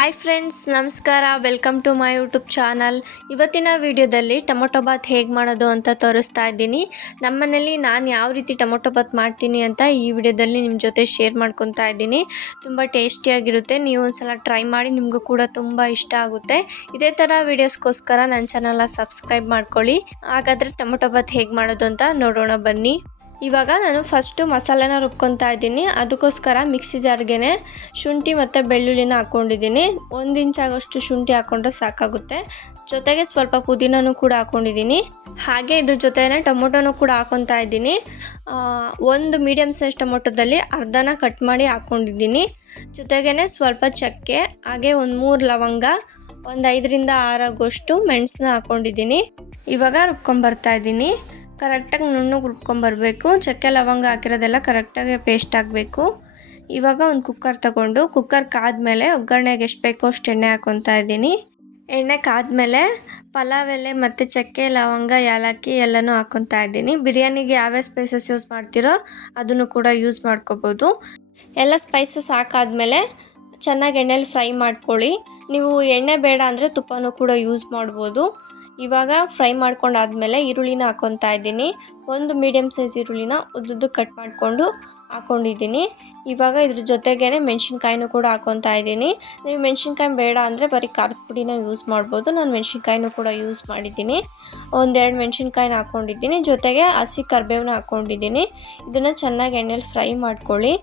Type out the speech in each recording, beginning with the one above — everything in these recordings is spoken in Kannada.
ಹಾಯ್ ಫ್ರೆಂಡ್ಸ್, ನಮಸ್ಕಾರ. Welcome to my YouTube channel. ಇವತ್ತಿನ ವಿಡಿಯೋದಲ್ಲಿ ಟೊಮೊಟೊ ಬಾತ್ ಹೇಗೆ ಮಾಡೋದು ಅಂತ ತೋರಿಸ್ತಾ ಇದ್ದೀನಿ. ನಮ್ಮನೇಲಿ ನಾನು ಯಾವ ರೀತಿ ಟೊಮೊಟೊ ಬಾತ್ ಮಾಡ್ತೀನಿ ಅಂತ ಈ ವಿಡಿಯೋದಲ್ಲಿ ನಿಮ್ಮ ಜೊತೆ ಶೇರ್ ಮಾಡ್ಕೊತಾ ಇದ್ದೀನಿ. ತುಂಬ ಟೇಸ್ಟಿಯಾಗಿರುತ್ತೆ. ನೀವು ಒಂದ್ಸಲ ಟ್ರೈ ಮಾಡಿ, ನಿಮಗೂ ಕೂಡ ತುಂಬ ಇಷ್ಟ ಆಗುತ್ತೆ. ಇದೇ ಥರ ವೀಡಿಯೋಸ್ಗೋಸ್ಕರ ನನ್ನ ಚಾನಲ್ನ ಸಬ್ಸ್ಕ್ರೈಬ್ ಮಾಡ್ಕೊಳ್ಳಿ. ಹಾಗಾದರೆ ಟೊಮೊಟೊ ಬಾತ್ ಹೇಗೆ ಮಾಡೋದು ಅಂತ ನೋಡೋಣ ಬನ್ನಿ. ಇವಾಗ ನಾನು ಫಸ್ಟು ಮಸಾಲೆನ ರುಬ್ಕೊತಾ ಇದ್ದೀನಿ. ಅದಕ್ಕೋಸ್ಕರ ಮಿಕ್ಸಿ ಜಾರ್ಗೆ ಶುಂಠಿ ಮತ್ತು ಬೆಳ್ಳುಳ್ಳಿನ ಹಾಕ್ಕೊಂಡಿದ್ದೀನಿ. 1 ಇಂಚ್ ಆಗೋಷ್ಟು ಶುಂಠಿ ಹಾಕ್ಕೊಂಡ್ರೆ ಸಾಕಾಗುತ್ತೆ. ಜೊತೆಗೆ ಸ್ವಲ್ಪ ಪುದೀನೂ ಕೂಡ ಹಾಕ್ಕೊಂಡಿದ್ದೀನಿ. ಹಾಗೆ ಇದ್ರ ಜೊತೆನೇ ಟೊಮೊಟೊನೂ ಕೂಡ ಹಾಕ್ಕೊತಾ ಇದ್ದೀನಿ. ಒಂದು ಮೀಡಿಯಮ್ ಸೈಜ್ ಟೊಮೊಟೊದಲ್ಲಿ ಅರ್ಧನ ಕಟ್ ಮಾಡಿ ಹಾಕ್ಕೊಂಡಿದ್ದೀನಿ. ಜೊತೆಗೇ ಸ್ವಲ್ಪ ಚಕ್ಕೆ, ಹಾಗೆ ಒಂದು 3 ಲವಂಗ, ಒಂದು 5ರಿಂದ 6 ಆಗೋಷ್ಟು ಮೆಣಸನ್ನ ಹಾಕ್ಕೊಂಡಿದ್ದೀನಿ. ಇವಾಗ ರುಬ್ಕೊಂಬರ್ತಾ ಇದ್ದೀನಿ. ಕರೆಕ್ಟಾಗಿ ನುಣ್ಣಗೆ ರುಬ್ಕೊಂಬರ್ಬೇಕು. ಚಕ್ಕೆ ಲವಂಗ ಹಾಕಿರೋದೆಲ್ಲ ಕರೆಕ್ಟಾಗಿ ಪೇಸ್ಟ್ ಆಗಬೇಕು. ಇವಾಗ ಒಂದು ಕುಕ್ಕರ್ ತಗೊಂಡು ಕುಕ್ಕರ್ ಕಾದ್ಮೇಲೆ ಒಗ್ಗರಣೆಗೆ ಎಷ್ಟು ಬೇಕೋ ಅಷ್ಟು ಎಣ್ಣೆ ಹಾಕ್ಕೊತಾ ಇದ್ದೀನಿ. ಎಣ್ಣೆ ಕಾದ್ಮೇಲೆ ಪಲಾವ್ ಎಲೆ ಮತ್ತು ಚಕ್ಕೆ ಲವಂಗ ಏಲಕ್ಕಿ ಎಲ್ಲನೂ ಹಾಕ್ಕೊತಾ ಇದ್ದೀನಿ. ಬಿರಿಯಾನಿಗೆ ಯಾವ್ಯಾವ ಸ್ಪೈಸಸ್ ಯೂಸ್ ಮಾಡ್ತೀರೋ ಅದನ್ನು ಕೂಡ ಯೂಸ್ ಮಾಡ್ಕೋಬೋದು. ಎಲ್ಲ ಸ್ಪೈಸಸ್ ಹಾಕಾದ್ಮೇಲೆ ಚೆನ್ನಾಗಿ ಎಣ್ಣೆಲಿ ಫ್ರೈ ಮಾಡ್ಕೊಳ್ಳಿ. ನೀವು ಎಣ್ಣೆ ಬೇಡ ಅಂದರೆ ತುಪ್ಪನೂ ಕೂಡ ಯೂಸ್ ಮಾಡ್ಬೋದು. ಇವಾಗ ಫ್ರೈ ಮಾಡ್ಕೊಂಡಾದ್ಮೇಲೆ ಈರುಳ್ಳಿನ ಹಾಕ್ಕೊತಾ ಇದ್ದೀನಿ. ಒಂದು ಮೀಡಿಯಮ್ ಸೈಜ್ ಈರುಳ್ಳಿನ ಉದ್ದುದ್ದು ಕಟ್ ಮಾಡಿಕೊಂಡು ಹಾಕ್ಕೊಂಡಿದ್ದೀನಿ. ಇವಾಗ ಇದ್ರ ಜೊತೆಗೇ ಮೆಣಸಿನ್ಕಾಯಿನೂ ಕೂಡ ಹಾಕ್ಕೊತಾ ಇದ್ದೀನಿ. ನೀವು ಮೆಣಸಿನ್ಕಾಯಿ ಬೇಡ ಅಂದರೆ ಬರೀ ಖಾರದ ಪುಡಿನ ಯೂಸ್ ಮಾಡ್ಬೋದು. ನಾನು ಮೆಣಸಿನ್ಕಾಯಿನೂ ಕೂಡ ಯೂಸ್ ಮಾಡಿದ್ದೀನಿ. 1-2 ಮೆಣಸಿನ್ಕಾಯಿನ ಹಾಕ್ಕೊಂಡಿದ್ದೀನಿ. ಜೊತೆಗೆ ಹಸಿ ಕರಿಬೇವನ್ನ ಹಾಕ್ಕೊಂಡಿದ್ದೀನಿ. ಇದನ್ನು ಚೆನ್ನಾಗಿ ಎಣ್ಣೆಲಿ ಫ್ರೈ ಮಾಡ್ಕೊಳ್ಳಿ.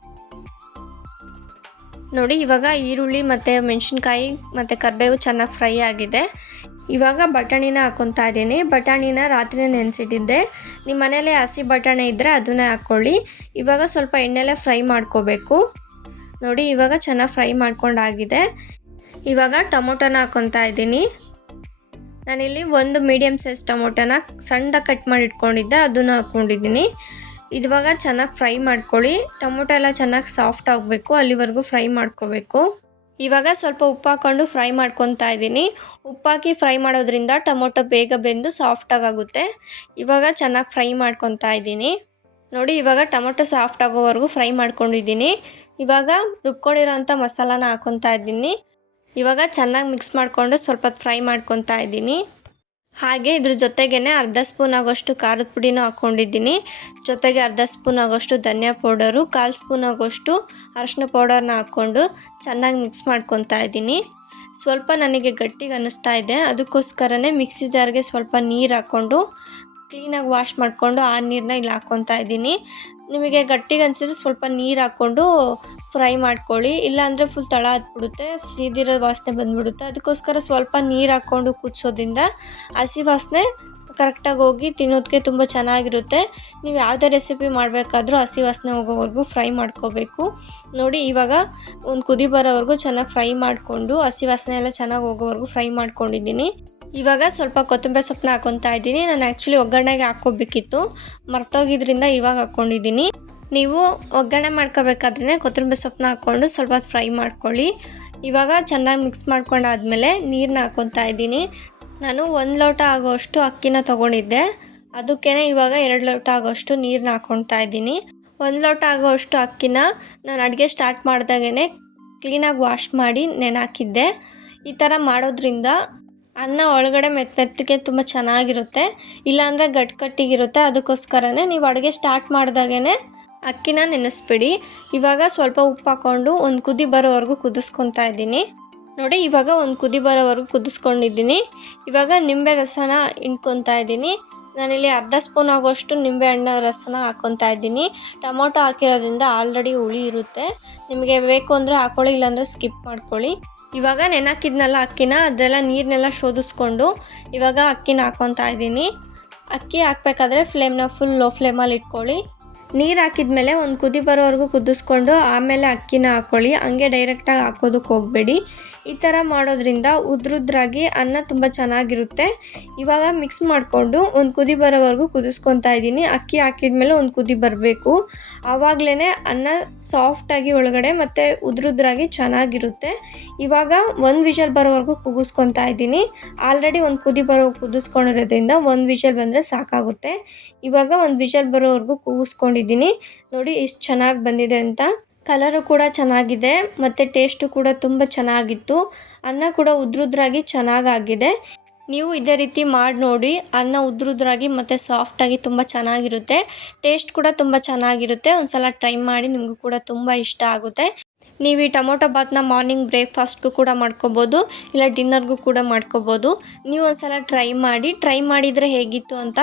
ನೋಡಿ, ಇವಾಗ ಈರುಳ್ಳಿ ಮತ್ತು ಮೆಣಸಿನ್ಕಾಯಿ ಮತ್ತು ಕರಿಬೇವು ಚೆನ್ನಾಗಿ ಫ್ರೈ ಆಗಿದೆ. ಇವಾಗ ಬಟಾಣಿನ ಹಾಕ್ಕೊತಾ ಇದ್ದೀನಿ. ಬಟಾಣಿನ ರಾತ್ರಿ ನೆನೆಸಿಟ್ಟಿದ್ದೆ. ನಿಮ್ಮ ಮನೇಲಿ ಹಸಿ ಬಟಾಣಿ ಇದ್ದರೆ ಅದನ್ನೇ ಹಾಕ್ಕೊಳ್ಳಿ. ಇವಾಗ ಸ್ವಲ್ಪ ಎಣ್ಣೆಲೆ ಫ್ರೈ ಮಾಡ್ಕೋಬೇಕು. ನೋಡಿ, ಇವಾಗ ಚೆನ್ನಾಗಿ ಫ್ರೈ ಮಾಡ್ಕೊಂಡಾಗಿದೆ. ಇವಾಗ ಟೊಮೊಟೊನ ಹಾಕ್ಕೊತಾ ಇದ್ದೀನಿ. ನಾನಿಲ್ಲಿ ಒಂದು ಮೀಡಿಯಮ್ ಸೈಜ್ ಟೊಮೊಟೊನ ಸಣ್ಣದಾಗಿ ಕಟ್ ಮಾಡಿ ಇಟ್ಕೊಂಡಿದ್ದೆ, ಅದನ್ನು ಹಾಕ್ಕೊಂಡಿದ್ದೀನಿ. ಇವಾಗ ಚೆನ್ನಾಗಿ ಫ್ರೈ ಮಾಡ್ಕೊಳ್ಳಿ. ಟೊಮೊಟೊ ಎಲ್ಲ ಚೆನ್ನಾಗಿ ಸಾಫ್ಟ್ ಆಗಬೇಕು, ಅಲ್ಲಿವರೆಗೂ ಫ್ರೈ ಮಾಡ್ಕೋಬೇಕು. ಇವಾಗ ಸ್ವಲ್ಪ ಉಪ್ಪು ಹಾಕ್ಕೊಂಡು ಫ್ರೈ ಮಾಡ್ಕೊತಾ ಇದ್ದೀನಿ. ಉಪ್ಪಾಕಿ ಫ್ರೈ ಮಾಡೋದ್ರಿಂದ ಟೊಮೊಟೊ ಬೇಗ ಬೆಂದು ಸಾಫ್ಟಾಗಿ ಆಗುತ್ತೆ. ಇವಾಗ ಚೆನ್ನಾಗಿ ಫ್ರೈ ಮಾಡ್ಕೊತಾ ಇದ್ದೀನಿ. ನೋಡಿ, ಇವಾಗ ಟೊಮೊಟೊ ಸಾಫ್ಟ್ ಆಗೋವರೆಗೂ ಫ್ರೈ ಮಾಡ್ಕೊಂಡಿದ್ದೀನಿ. ಇವಾಗ ರುಬ್ಕೊಂಡಿರೋಂಥ ಮಸಾಲಾನ ಹಾಕ್ಕೊತಾ ಇದ್ದೀನಿ. ಇವಾಗ ಚೆನ್ನಾಗಿ ಮಿಕ್ಸ್ ಮಾಡಿಕೊಂಡು ಸ್ವಲ್ಪ ಫ್ರೈ ಮಾಡ್ಕೊತಾ ಇದ್ದೀನಿ. ಹಾಗೆ ಇದ್ರ ಜೊತೆಗೇ ಅರ್ಧ ಸ್ಪೂನ್ ಆಗೋಷ್ಟು ಖಾರದ ಪುಡಿನೂ ಹಾಕ್ಕೊಂಡಿದ್ದೀನಿ. ಜೊತೆಗೆ ಅರ್ಧ ಸ್ಪೂನ್ ಆಗೋಷ್ಟು ಧನಿಯಾ ಪೌಡರು, 1/4 ಸ್ಪೂನ್ ಆಗೋಷ್ಟು ಅರಶಿನ ಪೌಡರ್ನ ಹಾಕ್ಕೊಂಡು ಚೆನ್ನಾಗಿ ಮಿಕ್ಸ್ ಮಾಡ್ಕೊತಾ ಇದ್ದೀನಿ. ಸ್ವಲ್ಪ ನನಗೆ ಗಟ್ಟಿಗೆ ಅನ್ನಿಸ್ತಾ ಇದೆ, ಅದಕ್ಕೋಸ್ಕರನೇ ಮಿಕ್ಸಿ ಜಾರ್ಗೆ ಸ್ವಲ್ಪ ನೀರು ಹಾಕ್ಕೊಂಡು ಕ್ಲೀನಾಗಿ ವಾಶ್ ಮಾಡಿಕೊಂಡು ಆ ನೀರನ್ನ ಇಲ್ಲಿ ಹಾಕ್ಕೊತಾ ಇದ್ದೀನಿ. ನಿಮಗೆ ಗಟ್ಟಿಗೆ ಅನಿಸಿದ್ರೆ ಸ್ವಲ್ಪ ನೀರು ಹಾಕ್ಕೊಂಡು ಫ್ರೈ ಮಾಡ್ಕೊಳ್ಳಿ. ಇಲ್ಲಾಂದರೆ ಫುಲ್ ತಳ ಹತ್ಬಿಡುತ್ತೆ, ಸೀದಿರೋ ವಾಸನೆ ಬಂದುಬಿಡುತ್ತೆ. ಅದಕ್ಕೋಸ್ಕರ ಸ್ವಲ್ಪ ನೀರು ಹಾಕ್ಕೊಂಡು ಕುದಿಸೋದ್ರಿಂದ ಹಸಿ ವಾಸನೆ ಕರೆಕ್ಟಾಗಿ ಹೋಗಿ ತಿನ್ನೋದಕ್ಕೆ ತುಂಬ ಚೆನ್ನಾಗಿರುತ್ತೆ. ನೀವು ಯಾವುದೇ ರೆಸಿಪಿ ಮಾಡಬೇಕಾದ್ರೂ ಹಸಿ ವಾಸನೆ ಹೋಗೋವರೆಗೂ ಫ್ರೈ ಮಾಡ್ಕೋಬೇಕು. ನೋಡಿ, ಇವಾಗ ಒಂದು ಕುದಿ ಬರೋವರೆಗೂ ಚೆನ್ನಾಗಿ ಫ್ರೈ ಮಾಡಿಕೊಂಡು ಹಸಿ ವಾಸನೆ ಎಲ್ಲ ಚೆನ್ನಾಗಿ ಹೋಗೋವರೆಗೂ ಫ್ರೈ ಮಾಡ್ಕೊಂಡಿದ್ದೀನಿ. ಇವಾಗ ಸ್ವಲ್ಪ ಕೊತ್ತಂಬರಿ ಸೊಪ್ಪನ್ನ ಹಾಕ್ಕೊತಾ ಇದ್ದೀನಿ. ನಾನು ಆ್ಯಕ್ಚುಲಿ ಒಗ್ಗರಣೆಗೆ ಹಾಕ್ಕೋಬೇಕಿತ್ತು, ಮರ್ತೋಗಿದ್ರಿಂದ ಇವಾಗ ಹಾಕ್ಕೊಂಡಿದ್ದೀನಿ. ನೀವು ಒಗ್ಗರಣೆ ಮಾಡ್ಕೋಬೇಕಾದ್ರೆ ಕೊತ್ತಂಬರಿ ಸೊಪ್ಪನ್ನ ಹಾಕ್ಕೊಂಡು ಸ್ವಲ್ಪ ಫ್ರೈ ಮಾಡ್ಕೊಳ್ಳಿ. ಇವಾಗ ಚೆನ್ನಾಗಿ ಮಿಕ್ಸ್ ಮಾಡ್ಕೊಂಡಾದ್ಮೇಲೆ ನೀರನ್ನ ಹಾಕ್ಕೊತಾ ಇದ್ದೀನಿ. ನಾನು 1 ಲೋಟ ಆಗೋಷ್ಟು ಅಕ್ಕಿನ ತೊಗೊಂಡಿದ್ದೆ, ಅದಕ್ಕೇ ಇವಾಗ 2 ಲೋಟ ಆಗೋಷ್ಟು ನೀರನ್ನ ಹಾಕ್ಕೊತಾ ಇದ್ದೀನಿ. 1 ಲೋಟ ಆಗೋಷ್ಟು ಅಕ್ಕಿನ ನಾನು ಅಡುಗೆ ಸ್ಟಾರ್ಟ್ ಮಾಡಿದಾಗೇ ಕ್ಲೀನಾಗಿ ವಾಶ್ ಮಾಡಿ ನೆನೆಹಾಕಿದ್ದೆ. ಈ ಥರ ಮಾಡೋದ್ರಿಂದ ಅನ್ನ ಒಳಗಡೆ ಮೆತ್ತಗೆ ತುಂಬ ಚೆನ್ನಾಗಿರುತ್ತೆ, ಇಲ್ಲಾಂದರೆ ಗಟ್ಟಿಗಿರುತ್ತೆ. ಅದಕ್ಕೋಸ್ಕರನೇ ನೀವು ಅಡುಗೆ ಸ್ಟಾರ್ಟ್ ಮಾಡಿದಾಗೇ ಅಕ್ಕಿನ ನೆನೆಸ್ಬಿಡಿ. ಇವಾಗ ಸ್ವಲ್ಪ ಉಪ್ಪು ಹಾಕ್ಕೊಂಡು ಒಂದು ಕುದಿ ಬರೋವರೆಗೂ ಕುದಿಸ್ಕೊತಾ ಇದ್ದೀನಿ. ನೋಡಿ, ಇವಾಗ ಒಂದು ಕುದಿ ಬರೋವರೆಗೂ ಕುದಿಸ್ಕೊಂಡಿದ್ದೀನಿ. ಇವಾಗ ನಿಂಬೆ ರಸನ ಹಿಂಡ್ಕೊತಾ ಇದ್ದೀನಿ. ನಾನಿಲ್ಲಿ ಅರ್ಧ ಸ್ಪೂನ್ ಆಗೋಷ್ಟು ನಿಂಬೆ ಹಣ್ಣು ರಸನ ಹಾಕ್ಕೊತಾ ಇದ್ದೀನಿ. ಟೊಮೊಟೊ ಹಾಕಿರೋದ್ರಿಂದ ಆಲ್ರೆಡಿ ಹುಳಿ ಇರುತ್ತೆ. ನಿಮಗೆ ಬೇಕು ಅಂದರೆ ಹಾಕ್ಕೊಳ್ಳಿ, ಇಲ್ಲಾಂದರೆ ಸ್ಕಿಪ್ ಮಾಡ್ಕೊಳ್ಳಿ. ಇವಾಗ ನೆನೆಹಾಕಿದ್ನಲ್ಲ ಅಕ್ಕಿನ, ಅದೆಲ್ಲ ನೀರನ್ನೆಲ್ಲ ಶೋಧಿಸ್ಕೊಂಡು ಇವಾಗ ಅಕ್ಕಿನ ಹಾಕ್ಕೊತಾ ಇದ್ದೀನಿ. ಅಕ್ಕಿ ಹಾಕಬೇಕಾದ್ರೆ ಫ್ಲೇಮ್ನ ಫುಲ್ ಲೋ ಫ್ಲೇಮಲ್ಲಿ ಇಟ್ಕೊಳ್ಳಿ. ನೀರು ಹಾಕಿದ್ಮೇಲೆ ಒಂದು ಕುದಿ ಬರೋವರೆಗೂ ಕುದಿಸ್ಕೊಂಡು ಆಮೇಲೆ ಅಕ್ಕಿನ ಹಾಕ್ಕೊಳ್ಳಿ. ಹಂಗೆ ಡೈರೆಕ್ಟಾಗಿ ಹಾಕೋದಕ್ಕೆ ಹೋಗಬೇಡಿ. ಈ ಥರ ಮಾಡೋದ್ರಿಂದ ಉದ್ರುದ್ರಾಗಿ ಅನ್ನ ತುಂಬ ಚೆನ್ನಾಗಿರುತ್ತೆ. ಇವಾಗ ಮಿಕ್ಸ್ ಮಾಡಿಕೊಂಡು ಒಂದು ಕುದಿ ಬರೋವರೆಗೂ ಕುದಿಸ್ಕೊತಾ ಇದ್ದೀನಿ. ಅಕ್ಕಿ ಹಾಕಿದ್ಮೇಲೆ ಒಂದು ಕುದಿ ಬರಬೇಕು, ಆವಾಗಲೇ ಅನ್ನ ಸಾಫ್ಟಾಗಿ ಒಳಗಡೆ ಮತ್ತು ಉದ್ರುದ್ರಾಗಿ ಚೆನ್ನಾಗಿರುತ್ತೆ. ಇವಾಗ 1 ವಿಷಲ್ ಬರೋವರೆಗೂ ಕೂಗಿಸ್ಕೊತಾ ಇದ್ದೀನಿ. ಆಲ್ರೆಡಿ ಒಂದು ಕುದಿ ಕುದಿಸ್ಕೊಂಡಿರೋದ್ರಿಂದ 1 ವಿಷಲ್ ಬಂದರೆ ಸಾಕಾಗುತ್ತೆ. ಇವಾಗ 1 ವಿಷಲ್ ಬರೋವರೆಗೂ ಕೂಗಿಸ್ಕೊಂಡಿದ್ದೀನಿ. ನೋಡಿ ಎಷ್ಟು ಚೆನ್ನಾಗಿ ಬಂದಿದೆ ಅಂತ. ಕಲರು ಕೂಡ ಚೆನ್ನಾಗಿದೆ ಮತ್ತು ಟೇಸ್ಟು ಕೂಡ ತುಂಬ ಚೆನ್ನಾಗಿತ್ತು. ಅನ್ನ ಕೂಡ ಉದ್ರುದ್ರಾಗಿ ಚೆನ್ನಾಗಾಗಿದೆ. ನೀವು ಇದೇ ರೀತಿ ಮಾಡಿ ನೋಡಿ. ಅನ್ನ ಉದ್ರುದ್ರಾಗಿ ಮತ್ತು ಸಾಫ್ಟಾಗಿ ತುಂಬ ಚೆನ್ನಾಗಿರುತ್ತೆ. ಟೇಸ್ಟ್ ಕೂಡ ತುಂಬ ಚೆನ್ನಾಗಿರುತ್ತೆ. ಒಂದು ಸಲ ಟ್ರೈ ಮಾಡಿ, ನಿಮಗೂ ಕೂಡ ತುಂಬ ಇಷ್ಟ ಆಗುತ್ತೆ. ನೀವು ಈ ಟೊಮೊಟೊ ಬಾತ್ನ ಮಾರ್ನಿಂಗ್ ಬ್ರೇಕ್ಫಾಸ್ಟ್ಗೂ ಕೂಡ ಮಾಡ್ಕೋಬೋದು, ಇಲ್ಲ ಡಿನ್ನರ್ಗೂ ಕೂಡ ಮಾಡ್ಕೋಬೋದು. ನೀವು ಒಂದು ಸಲ ಟ್ರೈ ಮಾಡಿದರೆ ಹೇಗಿತ್ತು ಅಂತ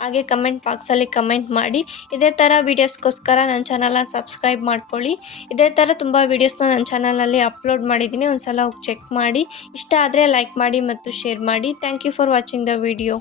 ಹಾಗೆ ಕಮೆಂಟ್ ಬಾಕ್ಸಲ್ಲಿ ಕಮೆಂಟ್ ಮಾಡಿ. ಇದೇ ಥರ ವೀಡಿಯೋಸ್ಗೋಸ್ಕರ ನನ್ನ ಚಾನಲ್ನ ಸಬ್ಸ್ಕ್ರೈಬ್ ಮಾಡ್ಕೊಳ್ಳಿ. ಇದೇ ಥರ ತುಂಬ ವೀಡಿಯೋಸ್ನ ನನ್ನ ಚಾನಲಲ್ಲಿ ಅಪ್ಲೋಡ್ ಮಾಡಿದ್ದೀನಿ. ಒಂದು ಸಲ ಹೋಗಿ ಚೆಕ್ ಮಾಡಿ. ಇಷ್ಟ ಆದರೆ ಲೈಕ್ ಮಾಡಿ ಮತ್ತು ಶೇರ್ ಮಾಡಿ. Thank you for watching the video.